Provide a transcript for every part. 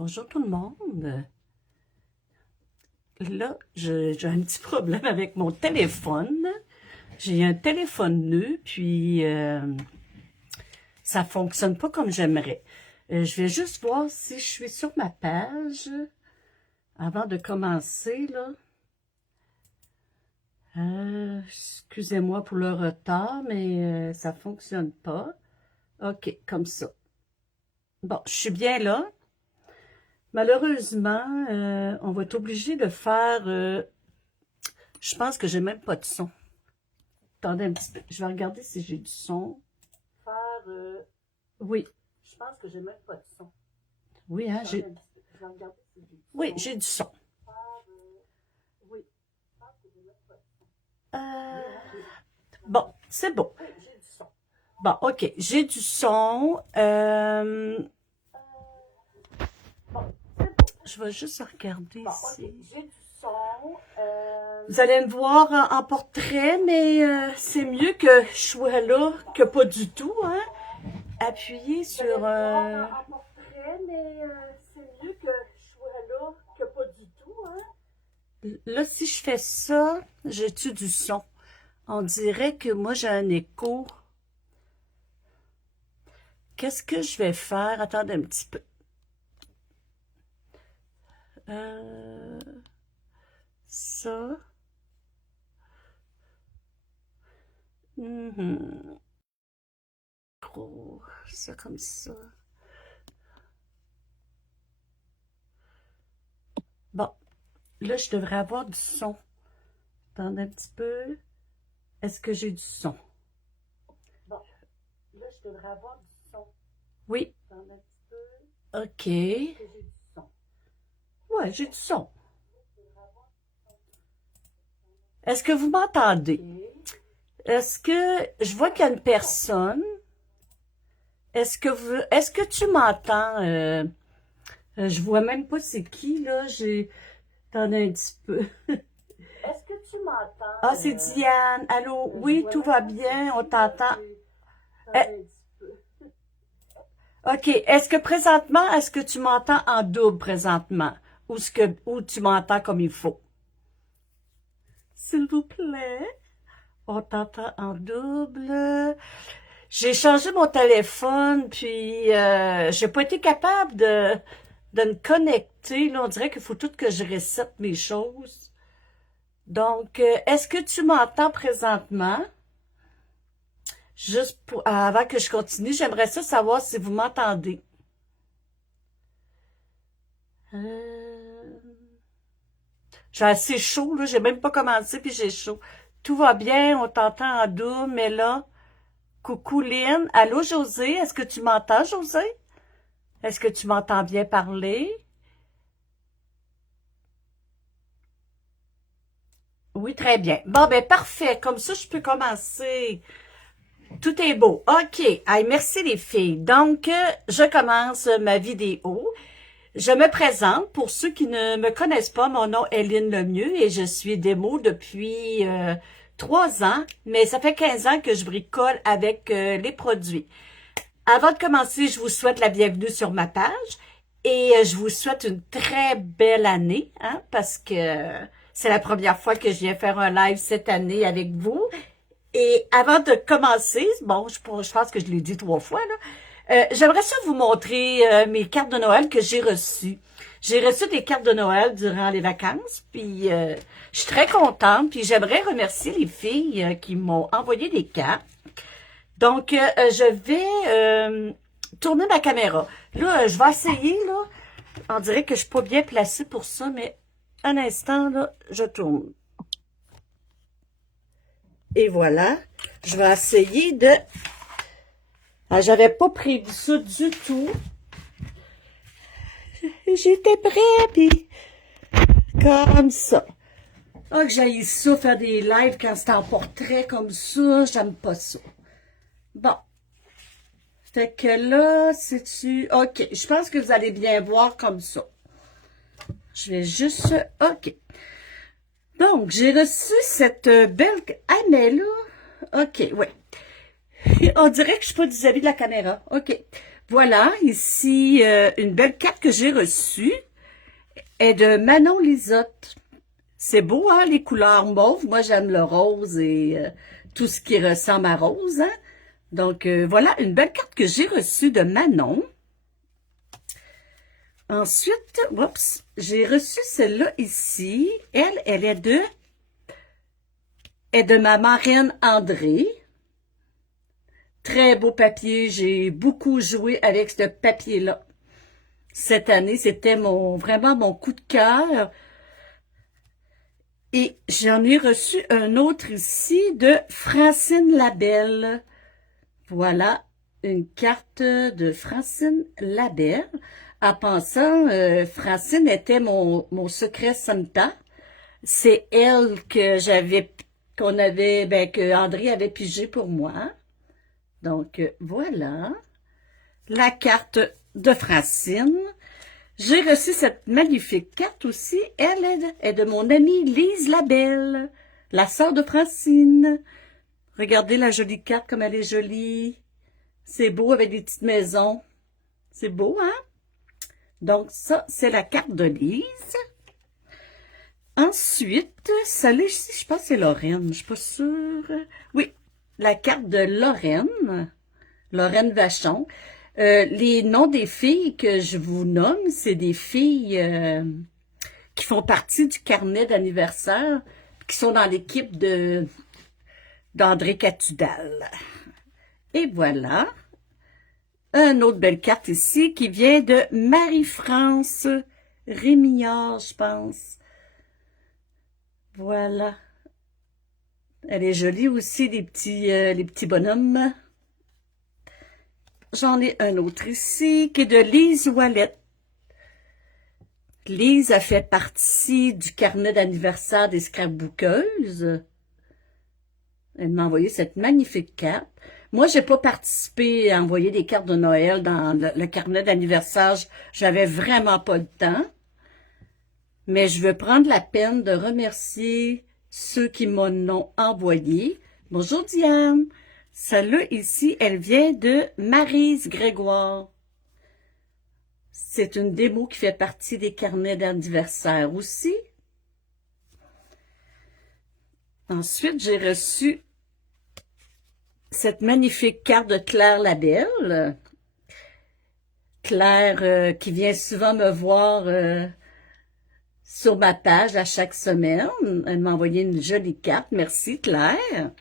Bonjour tout le monde. Là, j'ai un petit problème avec mon téléphone. J'ai un téléphone neuf, puis ça fonctionne pas comme j'aimerais. Je vais juste voir si je suis sur ma page avant de commencer, là. Excusez-moi pour le retard, mais ça fonctionne pas. OK, comme ça. Bon, je suis bien là. Malheureusement, on va être obligé de faire... je pense que j'ai même pas de son. Attendez un petit peu. Je vais regarder si j'ai du son. Faire... oui. Je pense que j'ai même pas de son. Oui, hein, j'ai... Je vais regarder si j'ai du son. Oui, j'ai du son. Oui. Je pense que j'ai même pas de son. Bon, c'est bon. Oui, j'ai du son. Bon, OK. J'ai du son. Bon. Je vais juste regarder ici. Okay. J'ai du son. Vous allez me voir en portrait, mais c'est mieux que je sois là que pas du tout. Hein? Appuyez sur... en portrait, mais c'est mieux que je sois là que pas du tout. Hein? Là, si je fais ça, j'ai-tu du son? On dirait que moi, j'ai un écho. Qu'est-ce que je vais faire? Attendez un petit peu. Ça. Gros, ça comme ça. Bon, là, je devrais avoir du son. Attendez un petit peu. Est-ce que j'ai du son? Bon, là, je devrais avoir du son. Oui. Attendez un petit peu. OK. Est-ce que j'ai du son? Ouais, j'ai du son. Est-ce que vous m'entendez? Est-ce que je vois qu'il y a une personne? Est-ce que tu m'entends? Je vois même pas c'est qui, là. Attendez un petit peu. Est-ce que tu m'entends? Ah, c'est Diane. Allô? Oui, tout va bien, on t'entend. OK. Est-ce que tu m'entends en double présentement? Ou tu m'entends comme il faut? S'il vous plaît. On t'entend en double. J'ai changé mon téléphone, puis j'ai pas été capable de me connecter. Là, on dirait qu'il faut tout que je recette mes choses. Donc, est-ce que tu m'entends présentement? Juste avant que je continue, j'aimerais ça savoir si vous m'entendez. J'ai assez chaud, là. J'ai même pas commencé, puis j'ai chaud. Tout va bien, on t'entend en double, mais là... Coucou Lynn. Allô José, est-ce que tu m'entends José? Est-ce que tu m'entends bien parler? Oui, très bien. Bon, ben parfait. Comme ça, je peux commencer. Tout est beau. OK. Hey, merci les filles. Donc, je commence ma vidéo. Je me présente. Pour ceux qui ne me connaissent pas, mon nom est Lynn Lemieux et je suis démo depuis 3 ans, mais ça fait 15 ans que je bricole avec les produits. Avant de commencer, je vous souhaite la bienvenue sur ma page et je vous souhaite une très belle année, hein, parce que c'est la première fois que je viens faire un live cette année avec vous. Et avant de commencer, bon, je pense que je l'ai dit 3 fois, là, j'aimerais ça vous montrer mes cartes de Noël que j'ai reçues. J'ai reçu des cartes de Noël durant les vacances, puis je suis très contente, puis j'aimerais remercier les filles qui m'ont envoyé des cartes. Donc, je vais tourner ma caméra. Là, je vais essayer, là. On dirait que je suis pas bien placée pour ça, mais un instant, là, je tourne. Et voilà. Je vais essayer de... Ah, j'avais pas prévu ça du tout. J'étais prête, puis comme ça. Ah, que j'aille ça, faire des lives quand c'est en portrait comme ça. J'aime pas ça. Bon. Fait que là, c'est-tu... OK, je pense que vous allez bien voir comme ça. Je vais juste... OK. Donc, j'ai reçu cette belle... Ah, mais là... OK, ouais. On dirait que je suis pas vis-à-vis de la caméra. OK. Voilà, ici, une belle carte que j'ai reçue est de Manon Lisotte. C'est beau, hein, les couleurs mauves. Moi, j'aime le rose et tout ce qui ressemble à rose, hein. Donc, voilà, une belle carte que j'ai reçue de Manon. Ensuite, oups, j'ai reçu celle-là ici. Elle est de ma marraine André. Très beau papier. J'ai beaucoup joué avec ce papier-là. Cette année, c'était vraiment mon coup de cœur. Et j'en ai reçu un autre ici de Francine Labelle. Voilà, une carte de Francine Labelle. En pensant, Francine était mon secret Santa. C'est elle que André avait pigé pour moi. Donc, voilà. La carte de Francine. J'ai reçu cette magnifique carte aussi. Elle est de mon amie Lise Labelle, la sœur de Francine. Regardez la jolie carte, comme elle est jolie. C'est beau avec des petites maisons. C'est beau, hein? Donc, ça, c'est la carte de Lise. Ensuite, celle-là ici, je pense que c'est Lorraine. Je suis pas sûre. Oui, la carte de Lorraine. Lorraine Vachon. Les noms des filles que je vous nomme, c'est des filles qui font partie du carnet d'anniversaire, qui sont dans l'équipe d'André Catudal. Et voilà. Une autre belle carte ici qui vient de Marie-France Rémillard, je pense. Voilà. Elle est jolie aussi, les petits bonhommes. J'en ai un autre ici qui est de Lise Ouellette. Lise a fait partie du carnet d'anniversaire des scrapbookeuses. Elle m'a envoyé cette magnifique carte. Moi, j'ai pas participé à envoyer des cartes de Noël dans le carnet d'anniversaire. J'avais vraiment pas le temps. Mais je veux prendre la peine de remercier ceux qui m'en ont envoyé. Bonjour Diane. Celle-là ici, elle vient de Maryse Grégoire. C'est une démo qui fait partie des carnets d'anniversaire aussi. Ensuite, j'ai reçu cette magnifique carte de Claire Labelle. Claire qui vient souvent me voir sur ma page à chaque semaine. Elle m'a envoyé une jolie carte. Merci Claire.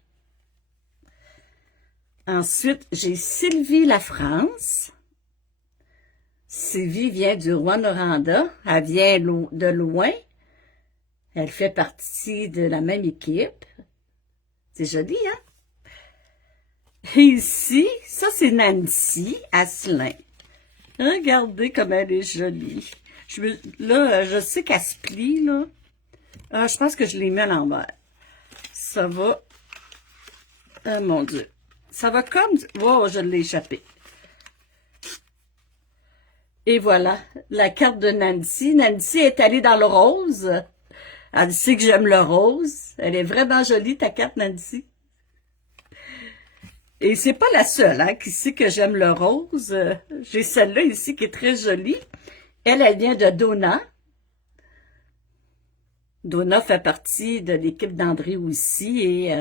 Ensuite, j'ai Sylvie Lafrance. Sylvie vient du Rwanda. Elle vient de loin. Elle fait partie de la même équipe. C'est joli, hein? Et ici, ça c'est Nancy Asselin. Regardez comme elle est jolie. Là, je sais qu'elle se plie, là. Ah, je pense que je l'ai mis à l'envers. Ça va. Oh mon Dieu. Ça va comme... Oh, je l'ai échappé. Et voilà, la carte de Nancy. Nancy est allée dans le rose. Elle sait que j'aime le rose. Elle est vraiment jolie, ta carte, Nancy. Et c'est pas la seule hein, qui sait que j'aime le rose. J'ai celle-là ici qui est très jolie. Elle vient de Donna. Donna fait partie de l'équipe d'André aussi et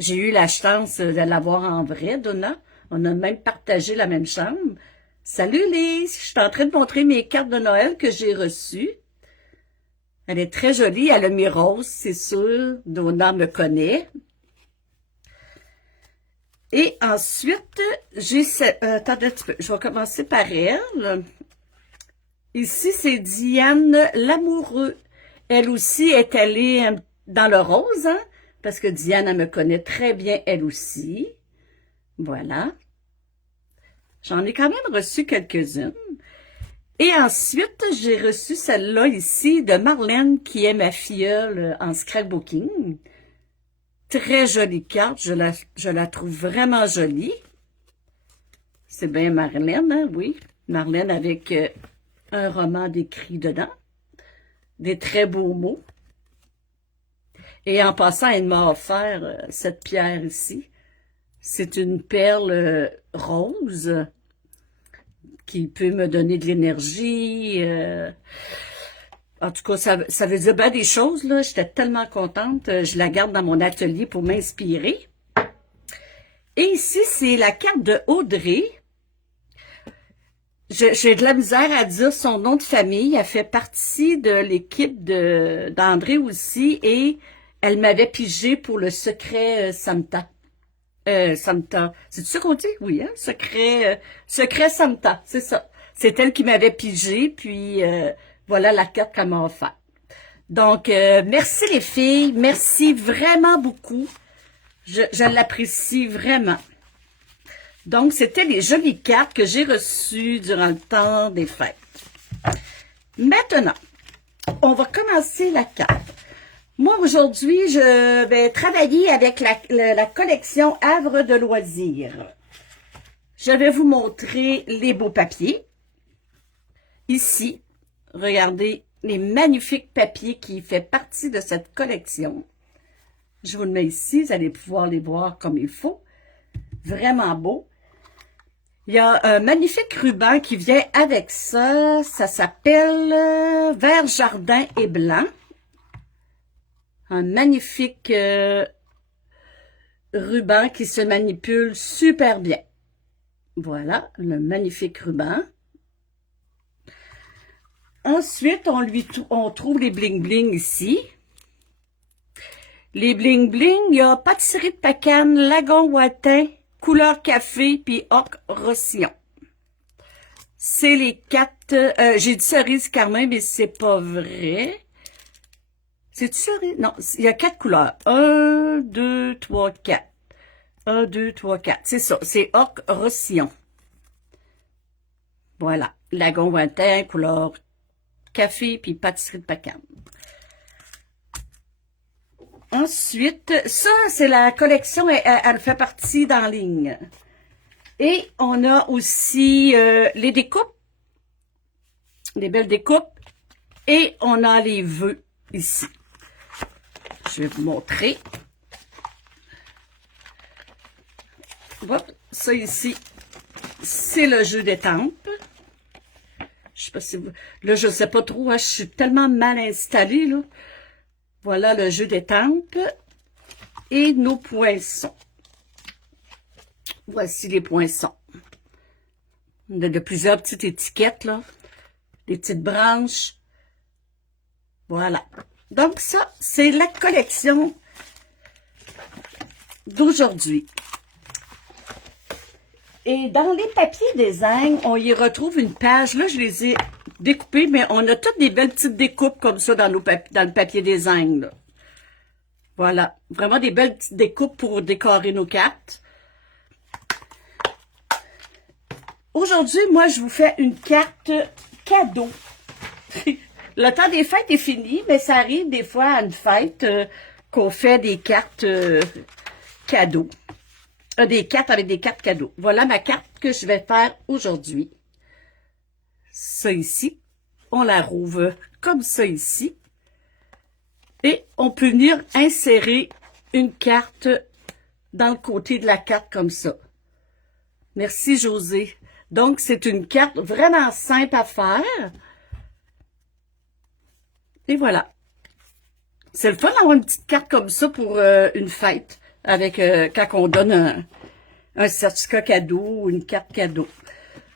j'ai eu la chance de la voir en vrai, Donna. On a même partagé la même chambre. Salut Lise, je suis en train de montrer mes cartes de Noël que j'ai reçues. Elle est très jolie, elle a mis rose, c'est sûr. Donna me connaît. Et ensuite, j'ai... attendez un petit peu, je vais commencer par elle. Ici, c'est Diane Lamoureux. Elle aussi est allée dans le rose, hein, parce que Diane, elle me connaît très bien, elle aussi. Voilà. J'en ai quand même reçu quelques-unes. Et ensuite, j'ai reçu celle-là ici de Marlène, qui est ma filleule en scrapbooking. Très jolie carte, je la trouve vraiment jolie. C'est bien Marlène, hein, oui. Marlène avec un roman décrit dedans. Des très beaux mots. Et en passant, elle m'a offert cette pierre ici. C'est une perle rose. qui peut me donner de l'énergie. En tout cas, ça veut dire bien des choses, là. J'étais tellement contente. Je la garde dans mon atelier pour m'inspirer. Et ici, c'est la carte de Audrey. J'ai de la misère à dire son nom de famille. Elle fait partie de l'équipe d'André aussi. Et elle m'avait pigé pour le secret Samta. Samta. C'est ça qu'on dit? Oui, hein? Secret Samta, c'est ça. C'est elle qui m'avait pigé, puis voilà la carte qu'elle m'a offerte. Donc, merci les filles, merci vraiment beaucoup. Je l'apprécie vraiment. Donc, c'était les jolies cartes que j'ai reçues durant le temps des fêtes. Maintenant, on va commencer la carte. Moi, aujourd'hui, je vais travailler avec la collection Havre de loisirs. Je vais vous montrer les beaux papiers. Ici, regardez les magnifiques papiers qui font partie de cette collection. Je vous le mets ici, vous allez pouvoir les voir comme il faut. Vraiment beau. Il y a un magnifique ruban qui vient avec ça. Ça s'appelle Vert Jardin et Blanc. Un magnifique ruban qui se manipule super bien. Voilà, le magnifique ruban. Ensuite, on trouve les bling-bling ici. Les bling-bling, il y a pâtisserie de pacane, lagon ouatin, couleur café, puis ocre rossillon. C'est les 4... j'ai dit cerise carmin, mais c'est pas vrai. C'est-tu cerise? Non, il y a 4 couleurs. 1, 2, 3, 4. 1, 2, 3, 4. C'est ça, c'est ocre rossillon. Voilà. Lagon ouatin, couleur café, puis pâtisserie de pacane. Ensuite, ça, c'est la collection, elle fait partie d'en ligne. Et on a aussi les découpes, les belles découpes, et on a les vœux ici. Je vais vous montrer. Hop, ça ici, c'est le jeu d'étampes. Je sais pas si vous... Là, je sais pas trop, hein, je suis tellement mal installée, là. Voilà le jeu d'étampes et nos poinçons. Voici les poinçons. On a de plusieurs petites étiquettes, là. Des petites branches. Voilà. Donc ça, c'est la collection d'aujourd'hui. Et dans les papiers design, on y retrouve une page. Là, je les ai découpés, mais on a toutes des belles petites découpes comme ça dans le papier design, là. Voilà. Vraiment des belles petites découpes pour décorer nos cartes. Aujourd'hui, moi, je vous fais une carte cadeau. Le temps des fêtes est fini, mais ça arrive des fois à une fête qu'on fait des cartes cadeaux. Des cartes avec des cartes cadeaux. Voilà ma carte que je vais faire aujourd'hui. Ça ici, on la rouvre comme ça ici. Et on peut venir insérer une carte dans le côté de la carte comme ça. Merci José. Donc, c'est une carte vraiment simple à faire. Et voilà. C'est le fun d'avoir une petite carte comme ça pour une fête, avec quand on donne un certificat cadeau ou une carte cadeau.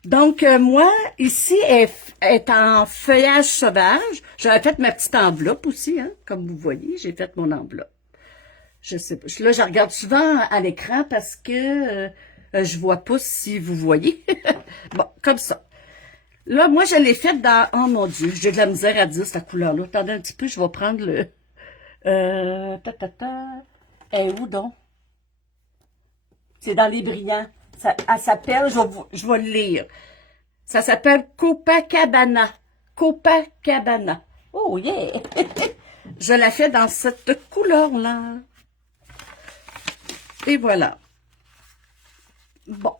Donc, moi, ici, est en feuillage sauvage. J'avais fait ma petite enveloppe aussi, hein, comme vous voyez, j'ai fait mon enveloppe. Je sais pas. Là, je regarde souvent à l'écran parce que je vois pas si vous voyez. Bon, comme ça. Là, moi, je l'ai faite dans... Oh mon Dieu, j'ai de la misère à dire cette couleur-là. Attendez un petit peu, je vais prendre le... Elle est où donc? C'est dans les brillants. Elle s'appelle, je vais le lire. Ça s'appelle Copacabana. Copacabana. Oh yeah! Je la fais dans cette couleur-là. Et voilà. Bon.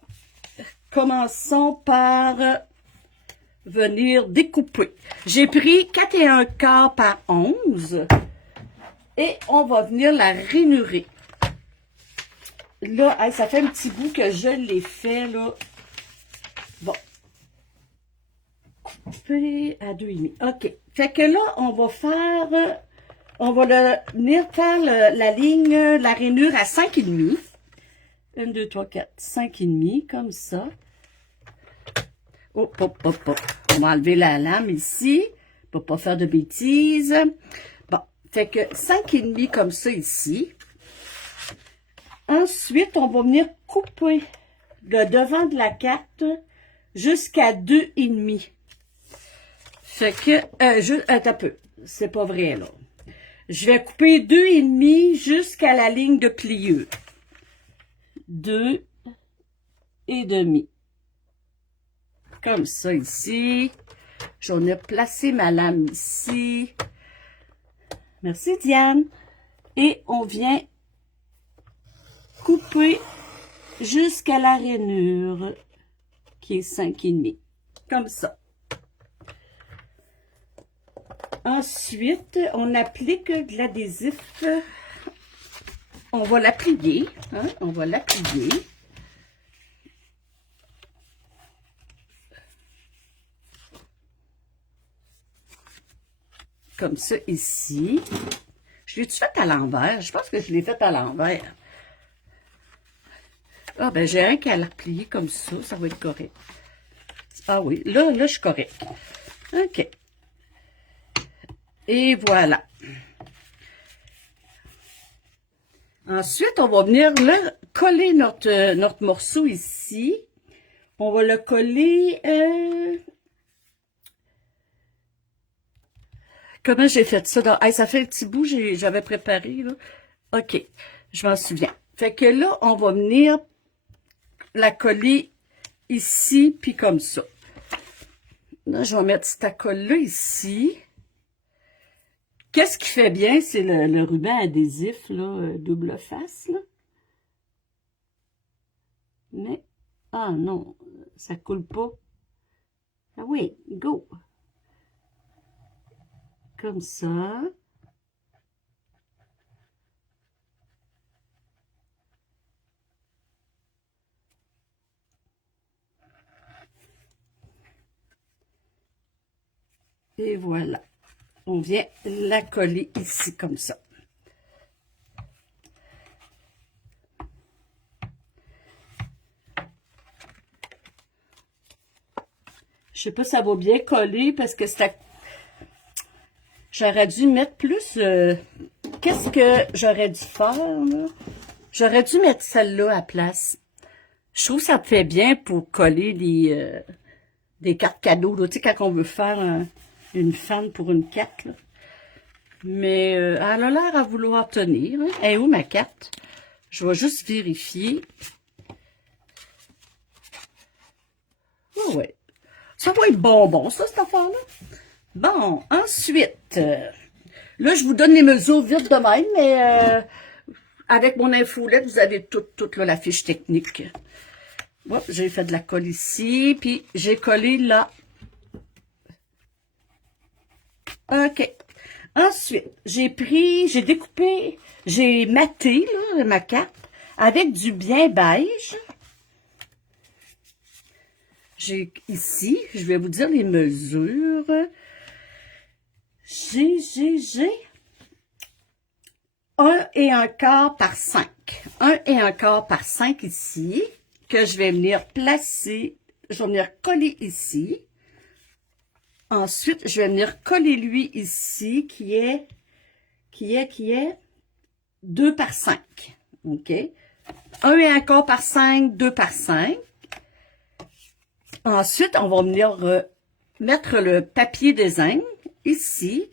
Commençons par venir découper. J'ai pris 4,1 par 11. Et on va venir la rainurer. Là, ça fait un petit bout que je l'ai fait, là. Bon. couper à 2,5. OK. Fait que là, on va faire... on va venir faire la ligne, la rainure à 5,5. 1, 2, 3, 4, 5,5, comme ça. Hop, hop, hop, hop. On va enlever la lame ici, pour pas faire de bêtises. Bon, fait que 5,5 comme ça ici. Ensuite, on va venir couper le devant de la carte jusqu'à 2,5. Fait que, attends un peu, c'est pas vrai là. Je vais couper 2,5 jusqu'à la ligne de pliure. 2,5. Comme ça ici. J'en ai placé ma lame ici. Merci Diane. Et on vient couper jusqu'à la rainure qui est 5,5. Comme ça. Ensuite, on applique de l'adhésif. On va l'appliquer. Hein? On va l'appliquer. Comme ça ici. Je l'ai-tu fait à l'envers? Je pense que je l'ai fait à l'envers. Ah, ben j'ai un qu'à la plier comme ça va être correct. Ah oui, là, je suis correct. OK. Et voilà. Ensuite, on va venir là, coller notre morceau ici. On va le coller... Comment j'ai fait ça? Ça fait un petit bout, j'avais préparé, là. OK, je m'en souviens. Fait que là, on va venir la coller ici, puis comme ça. Là, je vais mettre cette colle-là ici. Qu'est-ce qui fait bien? C'est le ruban adhésif, là, double face, là. Mais, ah non, ça coule pas. Ah oui, go! Comme ça. Et voilà. On vient la coller ici, comme ça. Je sais pas si ça va bien coller parce que c'est... J'aurais dû mettre plus... Qu'est-ce que j'aurais dû faire, là? J'aurais dû mettre celle-là à place. Je trouve que ça fait bien pour coller des cartes cadeaux, là. Tu sais, quand on veut faire une fan pour une carte, là. Mais elle a l'air à vouloir tenir. Hein? Elle est où ma carte? Je vais juste vérifier. Oh ouais. Ça va être bonbon, ça, cette affaire-là. Bon, ensuite, là, je vous donne les mesures vite de même, mais avec mon infolette, vous avez toute là, la fiche technique. Bon, j'ai fait de la colle ici, puis j'ai collé là. OK. Ensuite, j'ai découpé, j'ai maté là, ma carte avec du bien beige. J'ai ici, je vais vous dire les mesures. J'ai 1,25 par 5. 1,25 par 5 ici, que je vais venir placer, je vais venir coller ici. Ensuite, je vais venir coller lui ici, qui est 2 par 5. OK? 1,25 par 5, 2 par 5. Ensuite, on va venir mettre le papier design ici.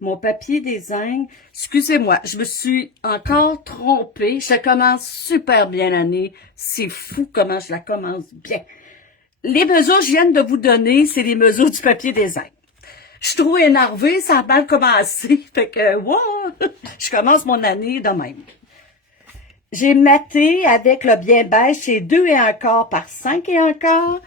Mon papier design. Excusez-moi, je me suis encore trompée. Je commence super bien l'année. C'est fou comment je la commence bien. Les mesures que je viens de vous donner, c'est les mesures du papier design. Je suis trop énervée, ça a mal commencé. Fait que, wow! Je commence mon année de même. J'ai maté avec le bien beige, c'est 2,25 par 5,25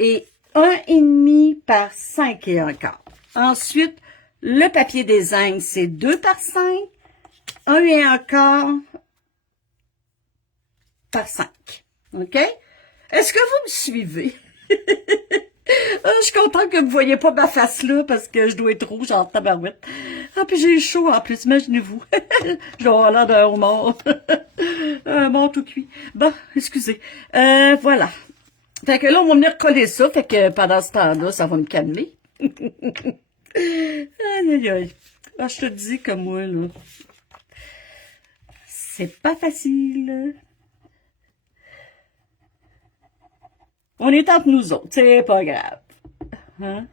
et 1,5 par 5,25. Ensuite, le papier design, c'est 2 par 5, 1,25 par 5. OK? Est-ce que vous me suivez? Ah, je suis contente que vous ne voyez pas ma face là parce que je dois être rouge en tabarouette. Ah, puis j'ai chaud en plus, imaginez-vous. Je vais avoir l'air d'un homard. Un mort tout cuit. Bon, excusez. Voilà. Fait que là, on va venir coller ça. Fait que pendant ce temps-là, ça va me calmer. Aïe, aïe, aïe. Ah, je te dis comme moi, là. C'est pas facile. On est entre nous autres. C'est pas grave. Hein?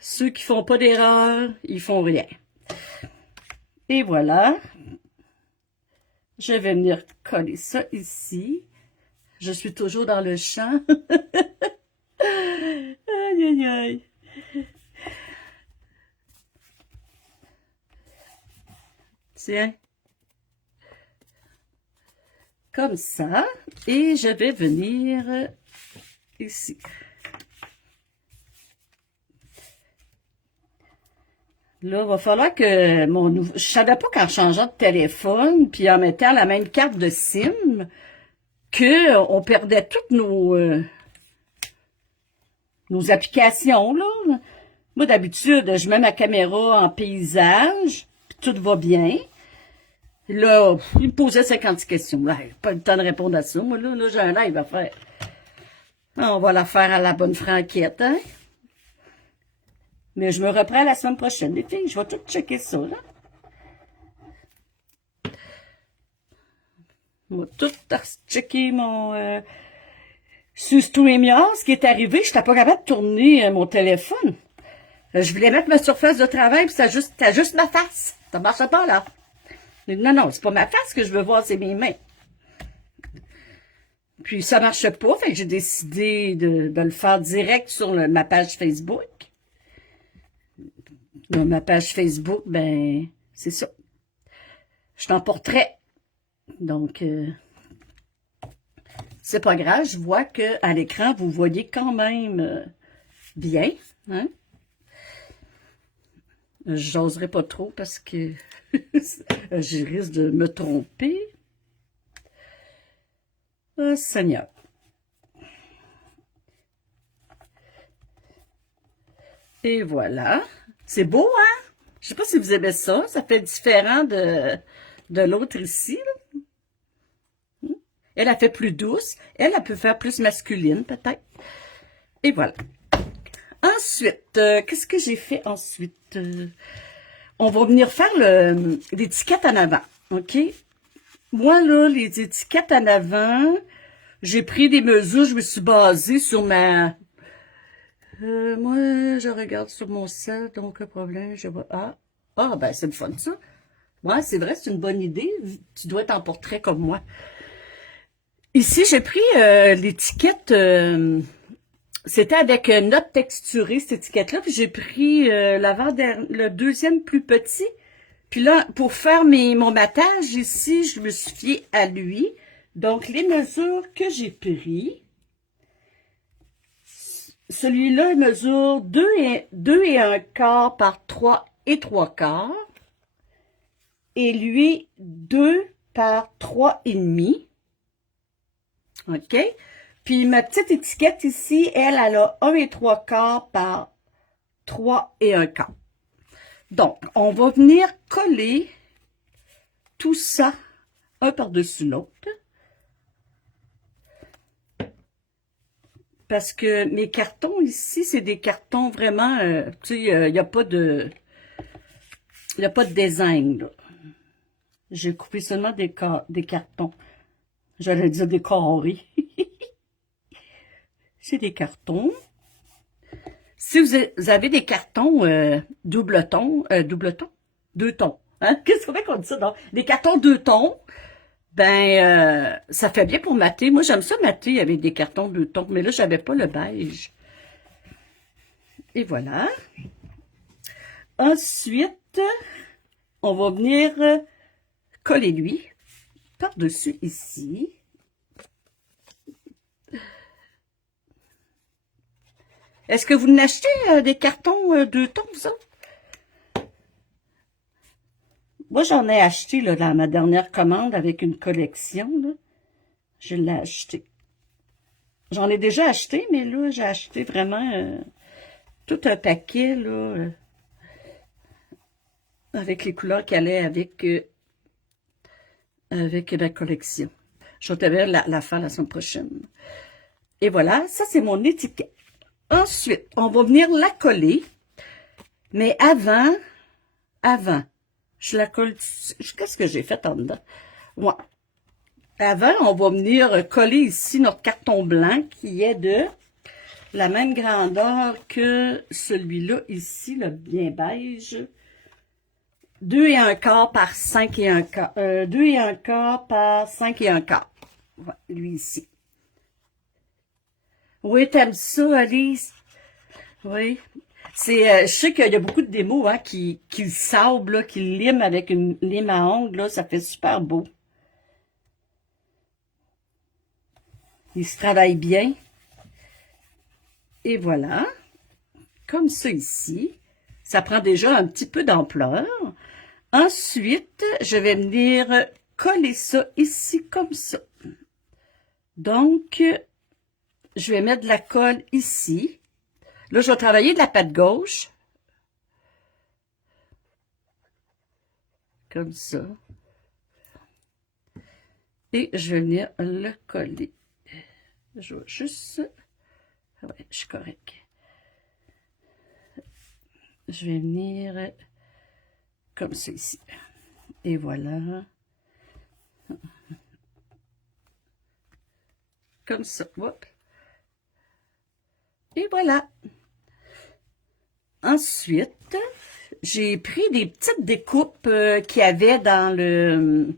Ceux qui font pas d'erreur, ils font rien. Et voilà. Je vais venir coller ça ici. Je suis toujours dans le champ. Aïe, aïe, aïe. Tiens. Comme ça. Et je vais venir ici. Là, il va falloir que mon nouveau... Je savais pas qu'en changeant de téléphone, puis en mettant la même carte de SIM, que on perdait toutes nos applications, là. Moi, d'habitude, je mets ma caméra en paysage, puis tout va bien. Là, il me posait 50 questions. Là, pas le temps de répondre à ça. Moi, là j'ai un live à faire. On va la faire à la bonne franquette, hein? Mais je me reprends la semaine prochaine, les filles. Je vais tout checker ça, là. Je vais tout checker mon... sur StreamYard, ce qui est arrivé, je n'étais pas capable de tourner mon téléphone. Je voulais mettre ma surface de travail, puis t'as juste ma face. Ça marche pas, là. Non, c'est pas ma face que je veux voir, c'est mes mains. Puis ça marche pas, fait que j'ai décidé de le faire direct sur ma page Facebook. Dans ma page Facebook, ben, c'est ça. Je suis en portrait. Donc, c'est pas grave, je vois qu'à l'écran, vous voyez quand même bien. Hein? J'oserais pas trop parce que je risque de me tromper. Oh, Seigneur. Et voilà. C'est beau, hein? Je sais pas si vous aimez ça. Ça fait différent de l'autre ici, là. Elle a fait plus douce. Elle peut faire plus masculine, peut-être. Et voilà. Ensuite, qu'est-ce que j'ai fait ensuite? On va venir faire l'étiquette en avant, OK? Moi, là, les étiquettes en avant, j'ai pris des mesures, je me suis basée sur ma... moi, je regarde sur mon sel, donc le problème, je vois... Ah, ben, c'est le fun, ça. Ouais, c'est vrai, c'est une bonne idée. Tu dois être en portrait comme moi. Ici, j'ai pris l'étiquette... c'était avec note texturée, cette étiquette-là. Puis j'ai pris le deuxième plus petit. Puis là, pour faire mon matage ici, je me suis fiée à lui. Donc, les mesures que j'ai pris... Celui-là, il mesure 2 et 1 quart par 3 et 3 quarts. Et lui, 2 par 3 et demi. OK? Puis ma petite étiquette ici, elle a 1 et 3 quarts par 3 et 1 quart. Donc, on va venir coller tout ça un par-dessus l'autre. Parce que mes cartons ici, c'est des cartons vraiment, tu sais, il n'y a pas de... Il n'y a pas de design, là. J'ai coupé seulement des cartons. J'allais dire des carrés. C'est des cartons. Si vous avez des cartons double ton, deux tons. Hein? Qu'est-ce qu'on dit ça? Non? Des cartons deux tons, ben, ça fait bien pour mater. Moi, j'aime ça mater avec des cartons deux tons, mais là, j'avais pas le beige. Et voilà. Ensuite, on va venir coller lui par-dessus ici. Est-ce que vous n'achetez des cartons deux tons, vous autres? Moi, j'en ai acheté là, dans ma dernière commande avec une collection. Là. Je l'ai acheté. J'en ai déjà acheté, mais là, j'ai acheté vraiment tout un paquet, là, avec les couleurs qui allaient avec ma collection. Je vais te dire la faire la semaine prochaine. Et voilà, ça, c'est mon étiquette. Ensuite, on va venir la coller. Mais avant, je la colle... Qu'est-ce que j'ai fait en dedans? Ouais. Avant, on va venir coller ici notre carton blanc qui est de la même grandeur que celui-là ici, le bien beige. 2 et un quart par 5 et un quart. 2 et un quart par 5 et un quart. Ouais, lui ici. Oui, t'aimes ça, Alice? Oui. Je sais qu'il y a beaucoup de démos hein, qui le sablent, là, qui le liment avec une lime à ongles, là, ça fait super beau. Il se travaille bien. Et voilà. Comme ça ici. Ça prend déjà un petit peu d'ampleur. Ensuite, je vais venir coller ça ici comme ça. Donc, je vais mettre de la colle ici. Là, je vais travailler de la patte gauche. Comme ça. Et je vais venir le coller. Je vais juste... Ouais, je suis correct. Je vais venir comme ça ici. Et voilà. Comme ça. Hop. Et voilà. Ensuite, j'ai pris des petites découpes qu'il y avait dans le...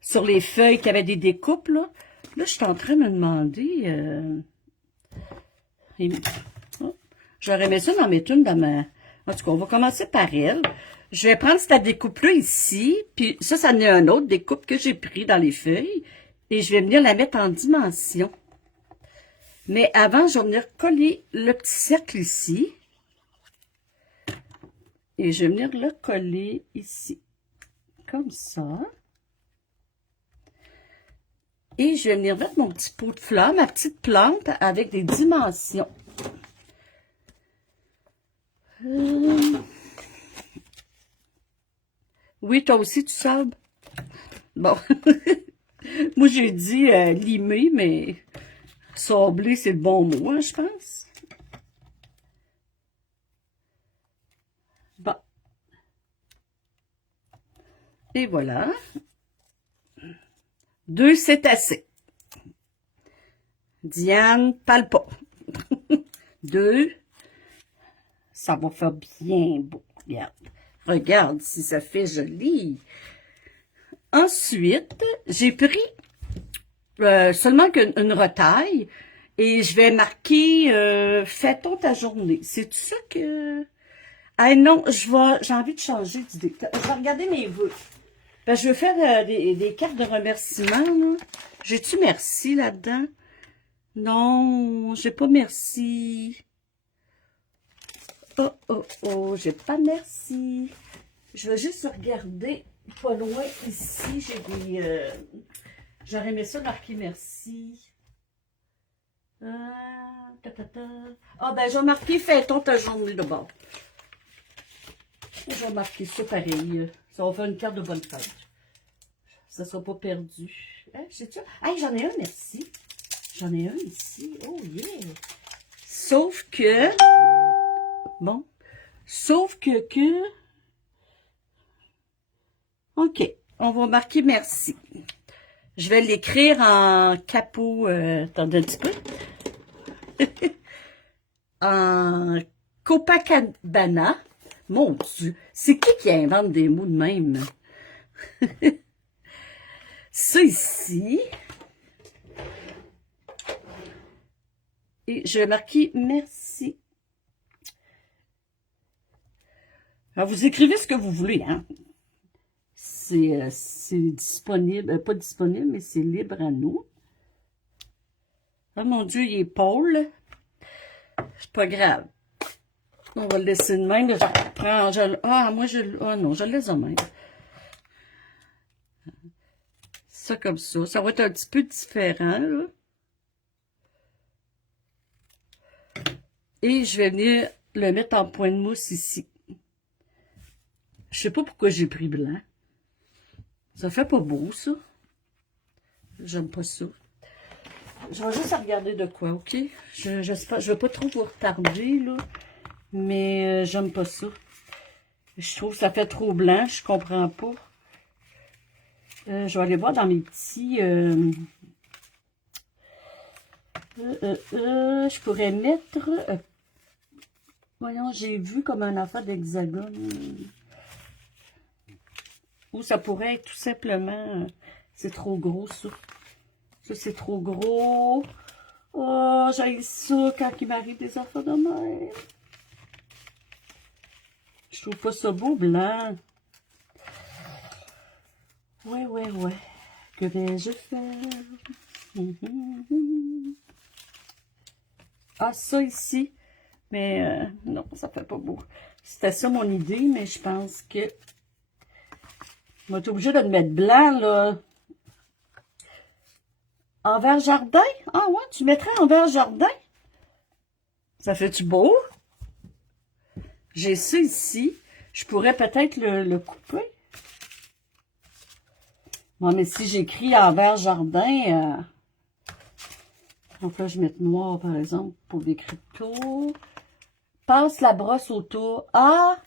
sur les feuilles, qu'il y avait des découpes, là. Là, je suis en train de me demander... Oh, j'aurais aimé ça d'en mettre une dans ma... En tout cas, on va commencer par elle. Je vais prendre cette découpe-là ici, puis ça en est un autre découpe que j'ai pris dans les feuilles, et je vais venir la mettre en dimension. Mais avant, je vais venir coller le petit cercle ici. Et je vais venir le coller ici. Comme ça. Et je vais venir mettre mon petit pot de fleurs, ma petite plante, avec des dimensions. Oui, toi aussi, tu sables? Bon. Moi, j'ai dit limer, mais sabler, c'est le bon mot, hein, je pense. Bon. Et voilà. 2, c'est assez. Diane, parle pas. 2. Ça va faire bien beau. Regarde. Regarde si ça fait joli. Ensuite, j'ai pris seulement qu'une retaille et je vais marquer fais-t-on ta journée. C'est tout ça que... Ah non, j'ai envie de changer d'idée. Je vais regarder mes vœux. Ben, je veux faire des cartes de remerciement. J'ai-tu merci là-dedans? Non, j'ai pas merci. Oh, oh, oh, j'ai pas merci. Je vais juste regarder pas loin ici. J'ai des... J'aurais aimé ça marquer merci. Ah, ben, je vais marquer fais-t-on ta journée de bord. Je vais marquer ça pareil. Ça va faire une carte de bonne fête. Ça ne sera pas perdu. Hein, hey, j'en ai un, merci. J'en ai un ici. Oh, yeah. Sauf que... Bon. Sauf que... OK. On va marquer merci. Je vais l'écrire en capot. Attendez un petit peu. En Copacabana. Mon Dieu. C'est qui invente des mots de même? Ça ici. Et je vais marquer merci. Alors, vous écrivez ce que vous voulez, hein. C'est disponible, pas disponible, mais c'est libre à nous. Ah, mon Dieu, il est pâle. C'est pas grave. On va le laisser de même. Je reprends. Ah, non, je le laisse de même. Ça comme ça. Ça va être un petit peu différent, là. Et je vais venir le mettre en point de mousse ici. Je sais pas pourquoi j'ai pris blanc. Ça fait pas beau, ça. J'aime pas ça. Je vais juste regarder de quoi, OK? Je vais pas trop vous retarder, là. Mais j'aime pas ça. Je trouve que ça fait trop blanc. Je comprends pas. Je vais aller voir dans mes petits... je pourrais mettre... voyons, j'ai vu comme un affaire d'hexagone. Ou ça pourrait être tout simplement... c'est trop gros, ça. Ça, c'est trop gros. Oh, j'aime ça quand il m'arrive des affaires de même. Je trouve pas ça beau, blanc. Ouais. Que vais-je faire? Ah, ça ici. Mais non, ça fait pas beau. C'était ça mon idée, mais je pense que... je vais être obligée de le mettre blanc, là. Envers jardin? Ah ouais, tu mettrais envers jardin? Ça fait-tu beau? J'ai ça ici. Je pourrais peut-être le couper. Bon, mais si j'écris envers jardin... donc là, je vais mettre noir, par exemple, pour des cryptos. Passe la brosse autour. Ah!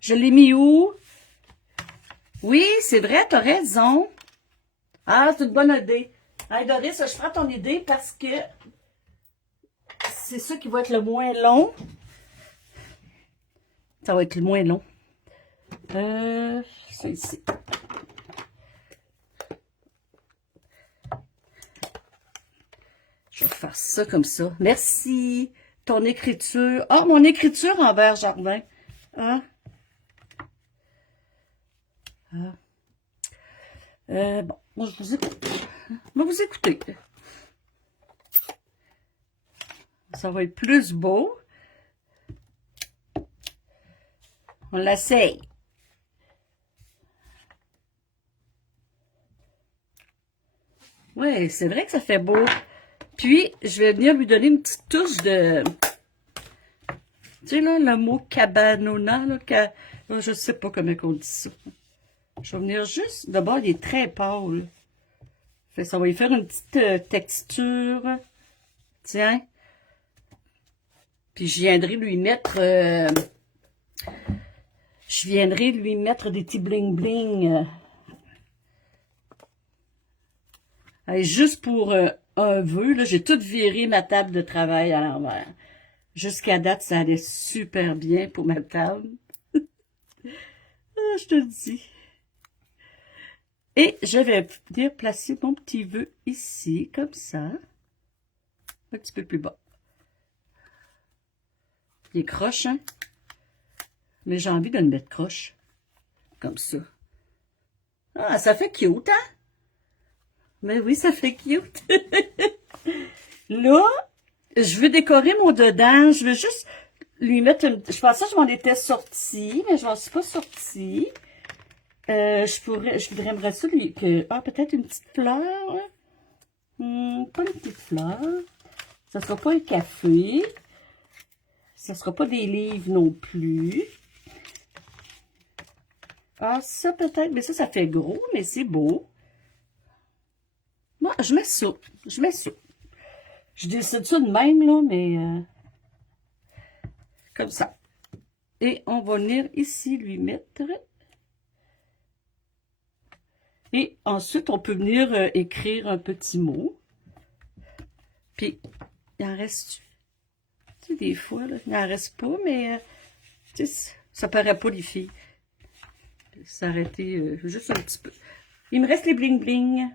Je l'ai mis où? Oui, c'est vrai, t'as raison. Ah, c'est une bonne idée. Hey, Doris, je prends ton idée parce que c'est ça qui va être le moins long. Ça va être le moins long. Ça ici. Je vais faire ça comme ça. Merci. Ton écriture. Oh, mon écriture envers jardin. Ah. Bon, moi, je vous écoute. Je vais vous écouter. Ça va être plus beau. On l'essaye. Oui, c'est vrai que ça fait beau. Puis, je vais venir lui donner une petite touche de... tu sais, là, le mot cabanona, là, je sais pas comment on dit ça. Je vais venir juste... d'abord, il est très pâle. Fait, ça va lui faire une petite texture. Tiens. Puis, je viendrai lui mettre... des petits bling-bling. Juste pour un vœu, là, j'ai tout viré ma table de travail à l'envers. Jusqu'à date, ça allait super bien pour ma table. Ah, je te le dis. Et je vais venir placer mon petit vœu ici, comme ça. Un petit peu plus bas. Il est croche, hein? Mais j'ai envie de le mettre croche. Comme ça. Ah, ça fait cute, hein? Mais oui, ça fait cute. Là, je veux décorer mon dedans. Je veux juste lui mettre une... je pensais que je m'en étais sortie, mais je m'en suis pas sortie. Je voudrais ça lui... peut-être une petite fleur. Pas une petite fleur. Ça sera pas un café. Ça sera pas des livres non plus. Ah, ça peut-être, mais ça fait gros, mais c'est beau. Moi, je mets ça. Je décide ça de même, là, mais... comme ça. Et on va venir ici lui mettre... et ensuite, on peut venir écrire un petit mot. Puis, il en reste... tu sais, des fois, là, il n'en reste pas, mais... tu sais, ça paraît pas, les filles. S'arrêter juste un petit peu. Il me reste les bling-bling.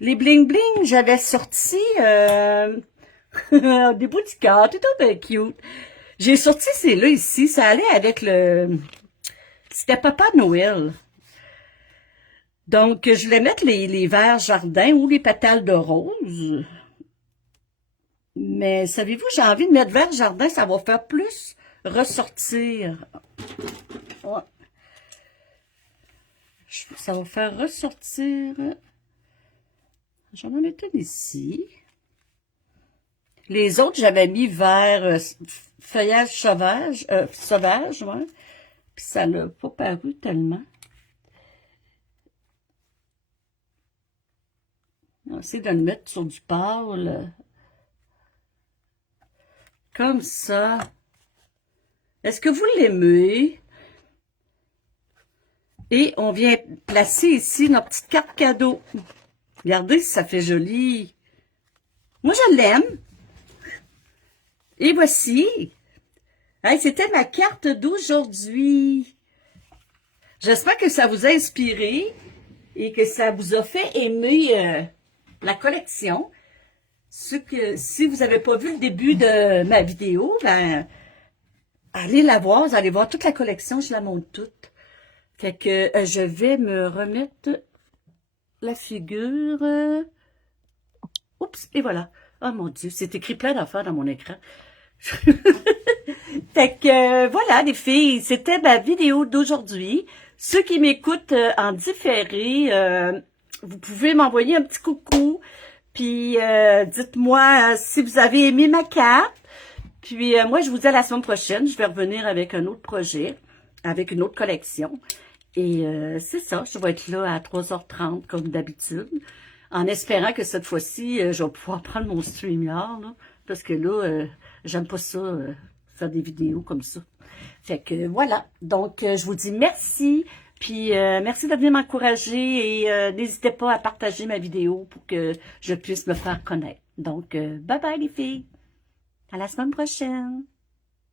Les bling-bling, j'avais sorti des bouts du cœur, tout bien cute. J'ai sorti ces-là ici, ça allait avec le... c'était Papa Noël. Donc, je voulais mettre les verres jardin ou les pétales de rose. Mais savez-vous, j'ai envie de mettre verre jardin, ça va faire plus ressortir. Ouais. Ça va faire ressortir... j'en ai un ici. Les autres, j'avais mis vers feuillage sauvage, ouais. Puis ça l'a pas paru tellement. On va essayer de le mettre sur du pâle. Comme ça. Est-ce que vous l'aimez? Et on vient placer ici notre petite carte cadeau. Regardez si ça fait joli. Moi, je l'aime. Et voici. Hey, c'était ma carte d'aujourd'hui. J'espère que ça vous a inspiré et que ça vous a fait aimer la collection. Si vous n'avez pas vu le début de ma vidéo, ben, allez la voir. Vous allez voir toute la collection. Je la montre toute. Fait que je vais me remettre la figure. Oups, et voilà. Oh mon Dieu, c'est écrit plein d'affaires dans mon écran. Fait que voilà les filles, c'était ma vidéo d'aujourd'hui. Ceux qui m'écoutent en différé, vous pouvez m'envoyer un petit coucou. Puis dites-moi si vous avez aimé ma carte. Puis moi je vous dis à la semaine prochaine, je vais revenir avec un autre projet, avec une autre collection. Et c'est ça, je vais être là à 3h30 comme d'habitude, en espérant que cette fois-ci, je vais pouvoir prendre mon StreamYard, là, parce que là, j'aime pas ça, faire des vidéos comme ça. Fait que voilà, donc je vous dis merci, puis merci de venir m'encourager et n'hésitez pas à partager ma vidéo pour que je puisse me faire connaître. Donc, bye bye les filles, à la semaine prochaine.